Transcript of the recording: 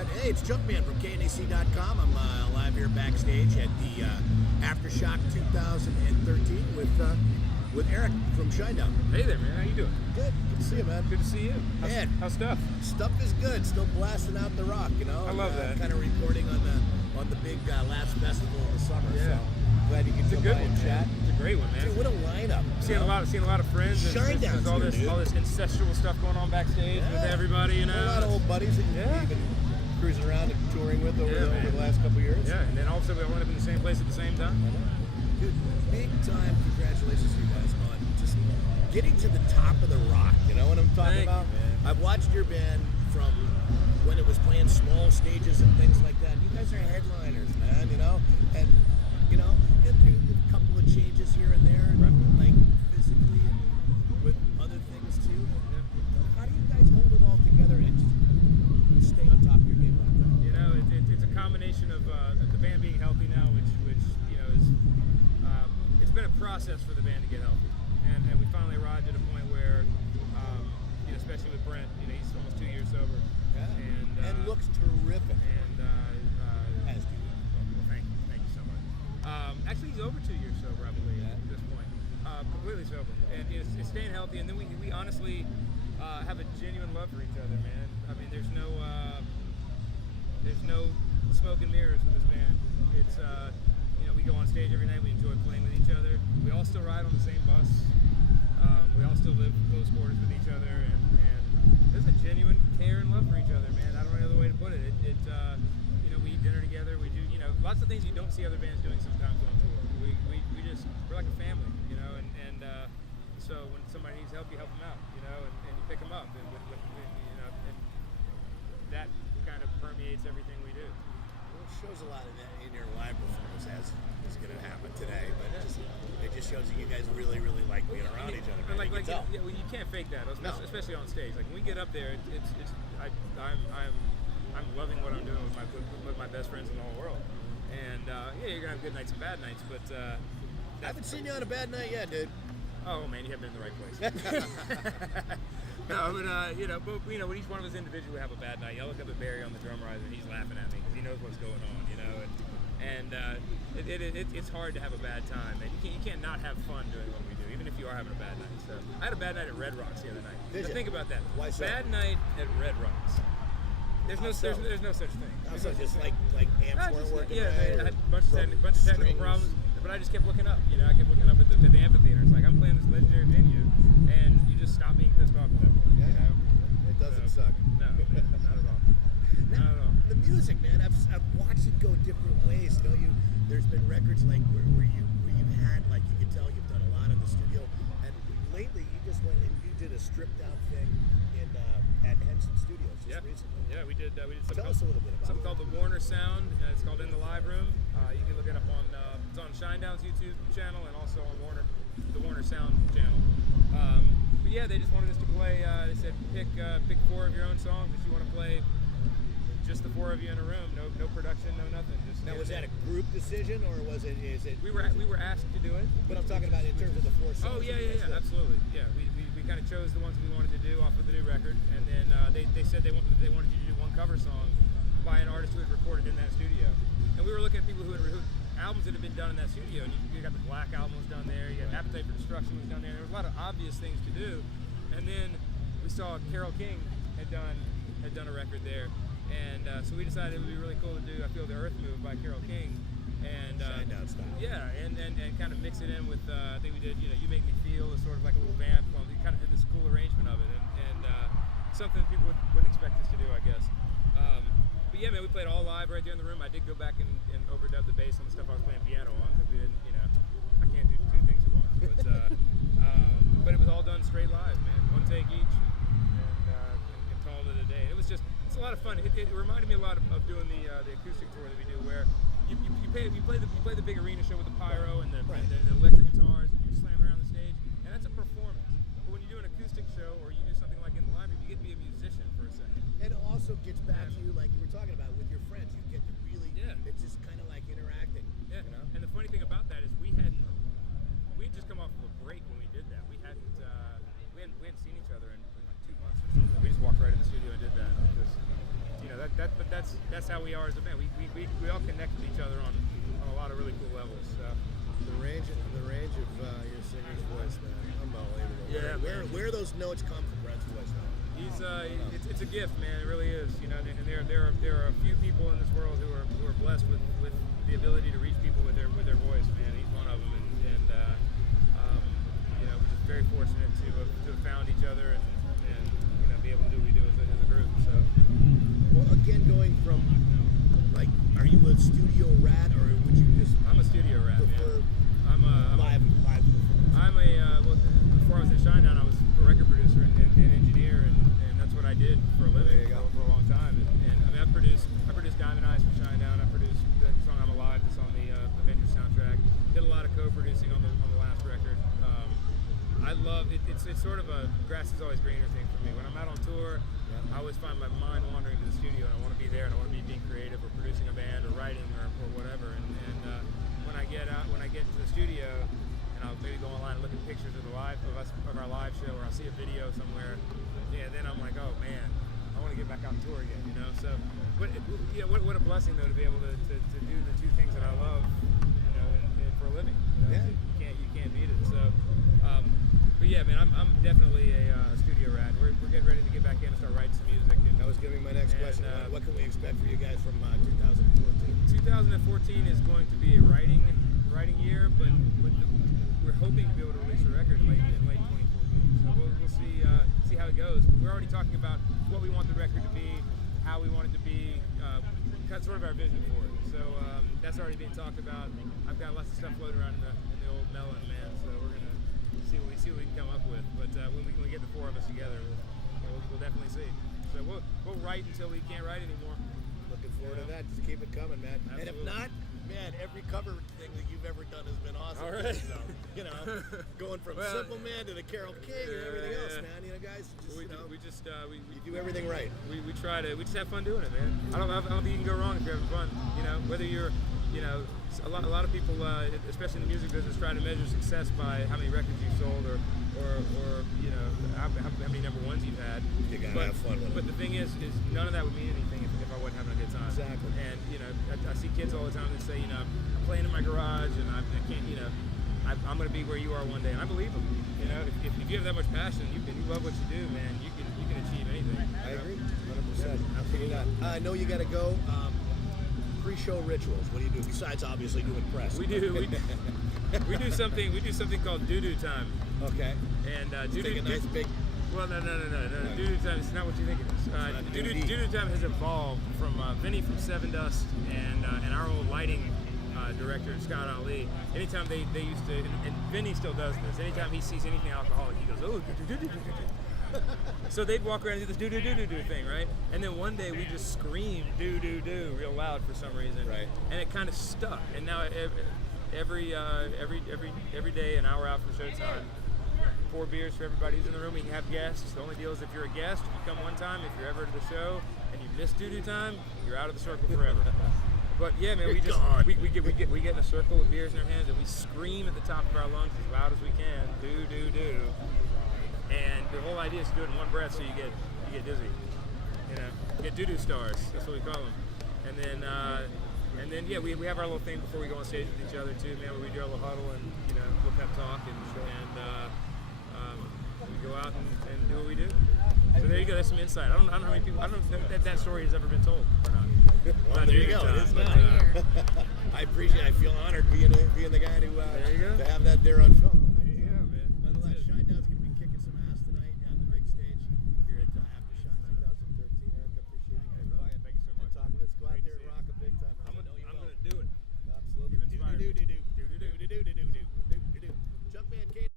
right. Hey, it's Junkman from KNAC.com. I'm live here backstage at the Aftershock 2013 with Eric from Shinedown. Hey there, man. How you doing? Good. Good to see you, man. Good to see you. How's stuff? Stuff is good. Still blasting out the rock, you know. I love that. Kind of reporting on the big last festival of the summer. Yeah. So glad you could come by and chat. It's a great one, man. Dude, what a lineup! Seeing a lot of friends. Shinedown's There's all this incestual stuff going on backstage with everybody, you know. A lot of old buddies that you've been cruising around and touring with over the last couple of years. Yeah, and then all of a sudden we all end up in the same place at the same time. Dude, big time congratulations to you guys on just getting to the top of the rock. You know what I'm talking about? You, man. I've watched your band from when it was playing small stages and things like that. You guys are headliners, man. You know, and you know, get through a couple of changes here and there, like physically and with other things too. How do you guys hold it all together and just stay on top of your game like that? You know, it's a combination of the band being healthy now, which you know is it's been a process for the band to get healthy, and we finally arrived at a point where you know, especially with Brent, you know, he's almost 2 years sober, and looks terrific. And as do you. well, thank you so much. Actually, he's over 2 years sober, I believe, at this point, completely sober, and it's staying healthy. And then we honestly have a genuine love for each other, man. I mean, there's no smoke and mirrors with this band. It's you know, we go on stage every night. We enjoy playing with each other. We all still ride on the same bus. We all still live close quarters with each other, and there's a genuine care and love for each other, man. I don't know any other way to put it. You know, we eat dinner together. We do, you know, lots of things you don't see other bands doing sometimes on tour. We're like a family, you know, and so when somebody needs help, you help them out, you know, and you pick them up, and you know, and that kind of permeates everything we do. Well, it shows a lot of that in your live performance, as is going to happen today. But it just shows that you guys really, really like being around each other. Man. Yeah, well, you can't fake that, especially on stage. Like when we get up there, I'm loving what I'm doing with my best friends in the whole world. And yeah, you're gonna have good nights and bad nights, but I haven't seen you on a bad night yet, dude. Oh man, you haven't been in the right place. No, but you know, when each one of us individually have a bad night, I look up at Barry on the drum riser and he's laughing at me because he knows what's going on, you know. And it's hard to have a bad time, and you can't not have fun doing what we do, even if you are having a bad night. So I had a bad night at Red Rocks the other night. Did you? Think about that. Why so? Bad night at Red Rocks. There's no such thing. So just like amps weren't working. Yeah, right, I had a bunch of technical problems, but I just kept looking up. You know, I kept looking up at the amphitheater. It's like I'm playing this legendary venue, and you just stop being pissed off at that point. Yeah. You know, it doesn't suck. No, not at all. Now, Not at all. the music, man, I've watched it go different ways. You know, there's been records like where you've had, like, you can tell you've done a lot in the studio, and lately you just went and you did a stripped down thing at Henson Studios just recently. Yeah, we did. Tell us a little bit about something called the Warner Sound. It's called In the Live Room. You can look it up on it's on Shinedown's YouTube channel and also on the Warner Sound channel. But yeah, they just wanted us to play. They said pick 4 of your own songs that you want to play. Just the 4 of you in a room, no production, no nothing. Just now, was that a group decision or is it? We were asked to do it. But I'm talking about in terms of the 4 songs. Oh yeah, absolutely. Yeah, we kind of chose the ones we wanted to do off of the new record, and then they said they wanted you to do one cover song by an artist who had recorded in that studio. And we were looking at people who albums that had been done in that studio, and you got the Black album was done there, you got Appetite for Destruction was done there. There was a lot of obvious things to do, and then we saw Carole King had done a record there. And so we decided it would be really cool to do I Feel the Earth Move by Carole King. And Shinedown style. Yeah, and kind of mix it in with, I think we did, you know, You Make Me Feel as sort of like a little vamp. We kind of did this cool arrangement of it, and something people wouldn't expect us to do, I guess. But yeah, man, we played all live right there in the room. I did go back and overdub the bass on the stuff I was playing piano on because we didn't, you know, I can't do 2 things at once. But it was all done straight live, man. 1 take each, and called it a day. It's a lot of fun. It reminded me a lot of doing the acoustic tour that we do, where you play the big arena show with the pyro and the electric guitars, and you're slamming around the stage, and that's a performance. But when you do an acoustic show or you do something like in the live room, you get to be a musician for a second. And it also gets back to you, like you were talking about, with your friends. You get to really, it's just kind of like interacting. Yeah. You know? And the funny thing about that is we had just come off of a break when we did that. We hadn't seen each other in like 2 months or something. We just walked right in the studio and did that. Just, you know, that's how we are as a band. We all connect with each other on a lot of really cool levels. So. The range of your singer's voice, man, unbelievable. Yeah, where those notes come from, Brett's voice, man. He's it's a gift, man. It really is. You know, and there are a few people in this world who are blessed with the ability to reach people with their voice, man. He's one of them, and you know, we're just very fortunate to have found each other and you know, be able to do what we do as a group. So, well, again, going from like, are you a studio rat or would you just? I'm a studio rat, prefer man. Live. I'm well, before I was in Shinedown, I was a record producer and engineer, and that's what I did for a living for a long time. And I mean, I produced Diamond Eyes for Shinedown. I produced the song I'm Alive that's on the Avengers soundtrack. Did a lot of co-producing on the last record. I love it. It's sort of a grass is always greener thing for me. When I'm out on tour, I always find my mind wandering to the studio, and I want to be there, and I want to be being creative or producing a band or writing or whatever. And when I get to the studio, and I'll maybe go online and look at pictures of our live show, or I'll see a video somewhere. Yeah, then I'm like, oh man, I want to get back out on tour again, you know. So, what a blessing though to be able to do the two things that I love, you know, and for a living. You know? Yeah. You can't beat it. So, but yeah, man, I'm definitely a studio rat. We're getting ready to get back in and start writing some music. And that was gonna be my next question. What can we expect for you guys from 2014? 2014 is going to be a writing year, but we're hoping to be able to release a record in late 2014. So we'll see how it goes. But we're already talking about what we want the record to be, how we want it to be, sort of our vision for it. So that's already being talked about. I've got lots of stuff floating around in the old melon, man. So we're gonna see what we can come up with. But when we get the four of us together, we'll definitely see. So we'll write until we can't write anymore. Looking forward to that. Just keep it coming, man. Absolutely. And if not, man, every cover thing that you've ever done has been awesome. All right. So, you know, going from Simple Man to the Carole King and everything else, man. You know, guys, just, we do everything right. We just have fun doing it, man. I don't think you can go wrong if you're having fun. You know, whether you're, you know, a lot of people, especially in the music business, try to measure success by how many records you've sold or you know, how many number ones you've had. You gotta have fun with it. But the thing is none of that would mean anything if I wasn't having a good time. Exactly. And you know, I see kids all the time that say, you know, I'm playing in my garage and I can't, you know, I'm going to be where you are one day, and I believe them. You know, if you have that much passion, you love what you do, man. You can achieve anything. I agree, 100%. Absolutely. I know you got to go. Pre-show rituals. What do you do besides obviously doing press? We do something called doo-doo time. Okay. And doo-doo. Nice big. Well, no. Doo-doo time is not what you think it is. Doo-doo time has evolved from Vinny from Seven Dust and our old lighting director Scott Ali. Anytime they used to, and Vinny still does this. Anytime he sees anything alcoholic, he goes, oh, do. So they'd walk around and do this do thing, right? And then one day we just screamed do real loud for some reason, right? And it kind of stuck. And now every day, an hour out from showtime, 4 beers for everybody who's in the room. We can have guests. The only deal is if you're a guest, if you come one time, if you're ever to the show and you miss doo time, you're out of the circle forever. But yeah, man, we get in a circle with beers in our hands and we scream at the top of our lungs as loud as we can, do. And the whole idea is to do it in one breath so you get dizzy. You know, you get doo stars. That's what we call them. And then yeah, we have our little thing before we go on stage with each other too, man. Where we do our little huddle and you know, we'll pep talk and we go out and do what we do. So there you go. That's some insight. I don't know how many people. I don't know if that story has ever been told or not. Well, there you go. It is now. I appreciate. I feel honored being the guy to have that there on film.